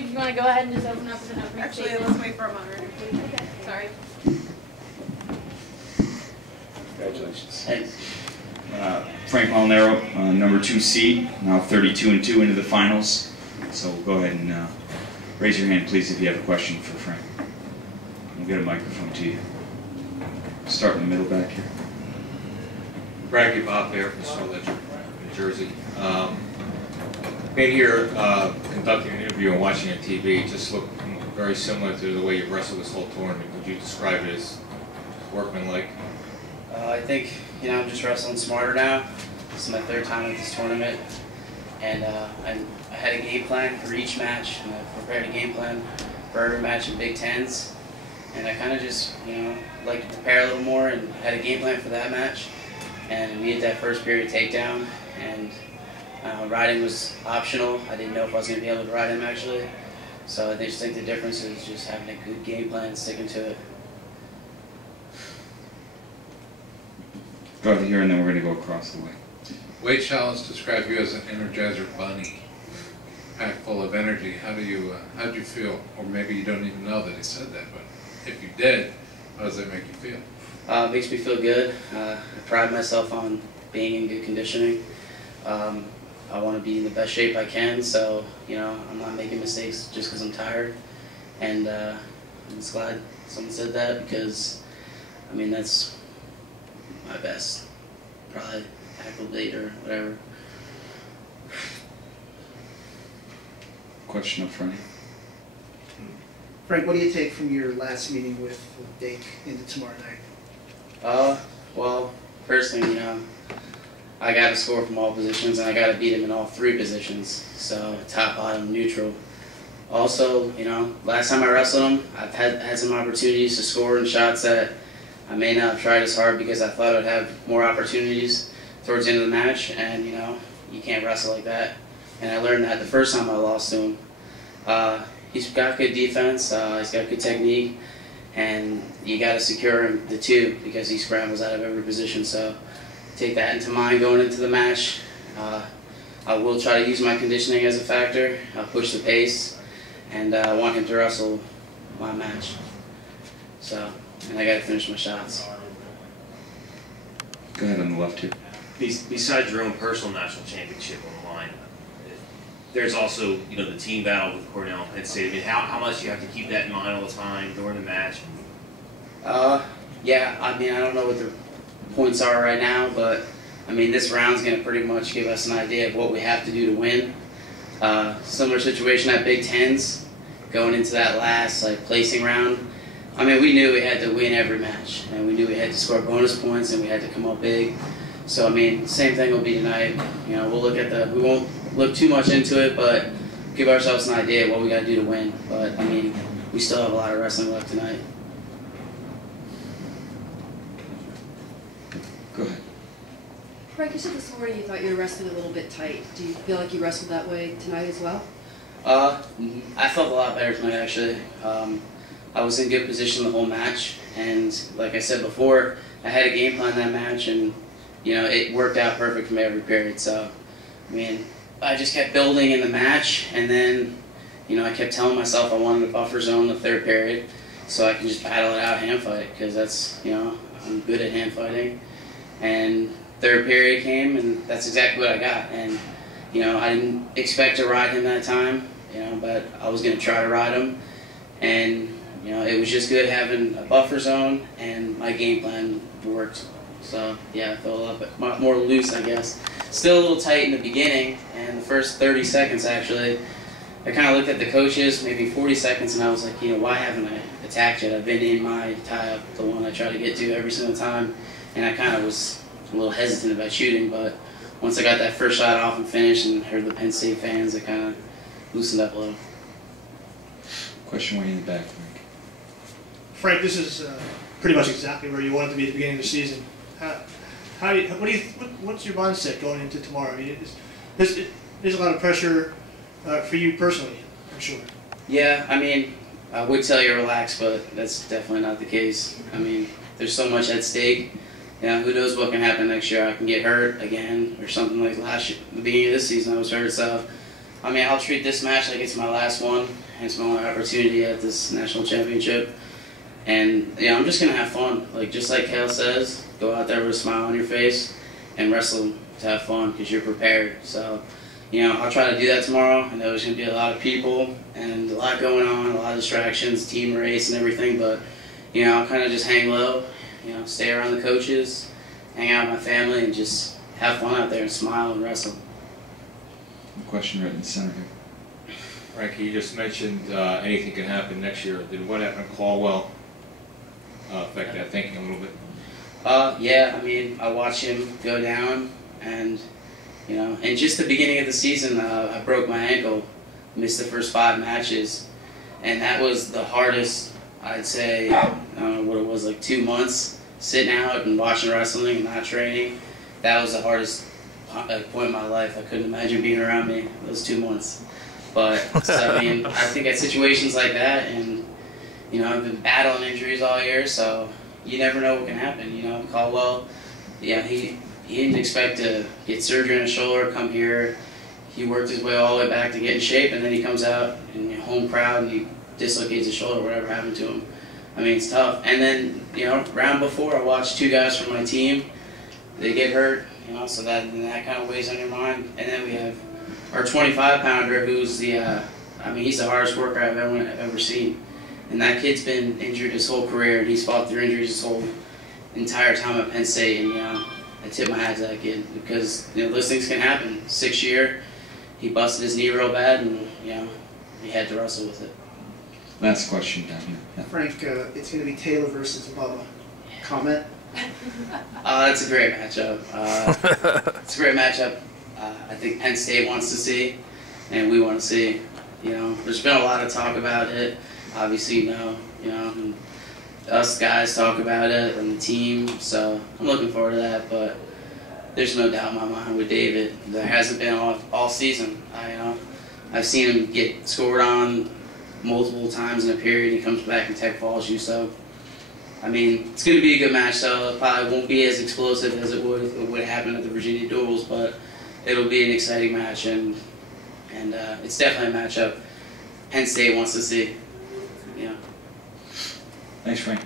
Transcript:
maybe if you want to go ahead and just open up with an opening Actually, statement. let's wait for a moderator, please. Okay. Sorry. Congratulations. Thanks. Frank Molinaro, number 2 seed, now 32-2 into the finals. So go ahead and raise your hand, please, if you have a question for Frank. We'll get a microphone to you. Start in the middle back here. Frankie Bob Bear from Star Ledger, New Jersey. Being here, conducting an interview and watching it on TV, it just looked very similar to the way you wrestled this whole tournament. Would you describe it as workmanlike? I think, I'm just wrestling smarter now. This is my 3rd time at this tournament. And I had a game plan for each match. And I prepared a game plan for every match in Big Tens. And I kind of just, like to prepare a little more and had a game plan for that match. And we had that first period takedown. And riding was optional. I didn't know if I was going to be able to ride him, actually. So I just think the difference is just having a good game plan and sticking to it. Go ahead here, and then we're going to go across the way. Wade Chalice described you as an Energizer bunny, packed full of energy. How do you feel? Or maybe you don't even know that he said that, but if you did, how does that make you feel? It makes me feel good. I pride myself on being in good conditioning. I want to be in the best shape I can, so I'm not making mistakes just because I'm tired. And I'm just glad someone said that because, that's my best, probably accolade or whatever. Question up front. Frank, what do you take from your last meeting with Dake into tomorrow night? Well, first thing, I got to score from all positions, and I got to beat him in all 3 positions. So top, bottom, neutral. Also, last time I wrestled him, I've had some opportunities to score in shots that I may not have tried as hard because I thought I'd have more opportunities towards the end of the match, and you can't wrestle like that. And I learned that the first time I lost to him. He's got good defense, he's got good technique, and you got to secure him the 2 because he scrambles out of every position. So take that into mind going into the match. I will try to use my conditioning as a factor. I'll push the pace, and I want him to wrestle my match. So. And I got to finish my shots. Go ahead on the left here. Besides your own personal national championship on the line, there's also the team battle with Cornell and Penn State. How much do you have to keep that in mind all the time during the match? Yeah, I don't know what the points are right now, but this round's going to pretty much give us an idea of what we have to do to win. Similar situation at Big Tens, going into that last placing round. We knew we had to win every match, and we knew we had to score bonus points, and we had to come up big. So, same thing will be tonight. We'll look at we won't look too much into it, but give ourselves an idea of what we got to do to win. But, we still have a lot of wrestling left tonight. Go ahead. Frank, you said this morning you thought you were wrestling a little bit tight. Do you feel like you wrestled that way tonight as well? I felt a lot better tonight, actually. I was in good position the whole match, and like I said before, I had a game plan that match, and it worked out perfect for me every period. So, I just kept building in the match, and then, I kept telling myself I wanted a buffer zone the 3rd period, so I can just battle it out hand fight, because that's, I'm good at hand fighting. And 3rd period came, and that's exactly what I got. And, I didn't expect to ride him that time, but I was going to try to ride him, and it was just good having a buffer zone, and my game plan worked. So, yeah, I felt a little bit more loose, I guess. Still a little tight in the beginning, and the first 30 seconds, actually, I kind of looked at the coaches, maybe 40 seconds, and I was like, why haven't I attacked yet? I've been in my tie-up, the one I try to get to every single time, and I kind of was a little hesitant about shooting, but once I got that first shot off and finished and heard the Penn State fans, it kind of loosened up a little. Question way in the back, Frank. Frank, this is pretty much exactly where you wanted to be at the beginning of the season. What's your mindset going into tomorrow? There's a lot of pressure for you personally, I'm sure. Yeah, I would tell you relax, but that's definitely not the case. There's so much at stake. Who knows what can happen next year? I can get hurt again, or something like last year. The beginning of this season, I was hurt. So, I mean, I'll treat this match like it's my last one, and it's my only opportunity at this national championship. And yeah, I'm just gonna have fun. Like just like Kale says, go out there with a smile on your face and wrestle to have fun because you're prepared. So, you know, I'll try to do that tomorrow. I know there's gonna be a lot of people and a lot going on, a lot of distractions, team race and everything. But you know, I'll kind of just hang low. You know, stay around the coaches, hang out with my family, and just have fun out there and smile and wrestle. Question right in the center here. Frankie, you just mentioned anything can happen next year. Did what happened to Caldwell affect that thinking a little bit? Yeah, I mean, I watched him go down, and you know, and just the beginning of the season, I broke my ankle, missed the first 5 matches, and that was the hardest. I'd say, I don't know what it was, like 2 months sitting out and watching wrestling and not training. That was the hardest point in my life. I couldn't imagine being around me those 2 months. But so I mean, I think at situations like that, and you know, I've been battling injuries all year, so you never know what can happen. You know, Caldwell, yeah, he didn't expect to get surgery on his shoulder, come here. He worked his way all the way back to get in shape, and then he comes out in a home crowd and he dislocates his shoulder, whatever happened to him. I mean, it's tough. And then, you know, round before, I watched 2 guys from my team. They get hurt, you know, so that kind of weighs on your mind. And then we have our 25-pounder, who's the, I mean, he's the hardest worker I've ever seen. And that kid's been injured his whole career, and he's fought through injuries his whole entire time at Penn State. And, you know, I tip my hat to that kid because, you know, those things can happen. 6th year, he busted his knee real bad, and, you know, he had to wrestle with it. Last question down here. Yeah. Frank, it's going to be Taylor versus Bubba. Comment? It's a great matchup. It's a great matchup. I think Penn State wants to see, and we want to see. You know, there's been a lot of talk about it. Obviously, you know, and us guys talk about it and the team. So I'm looking forward to that. But there's no doubt in my mind with David. There hasn't been all season. I've seen him get scored on multiple times in a period. He comes back and tech falls you. So I mean, it's going to be a good match. So it probably won't be as explosive as it would happen at the Virginia duels, but it'll be an exciting match, and it's definitely a matchup Penn State wants to see. Yeah. Thanks, Frank.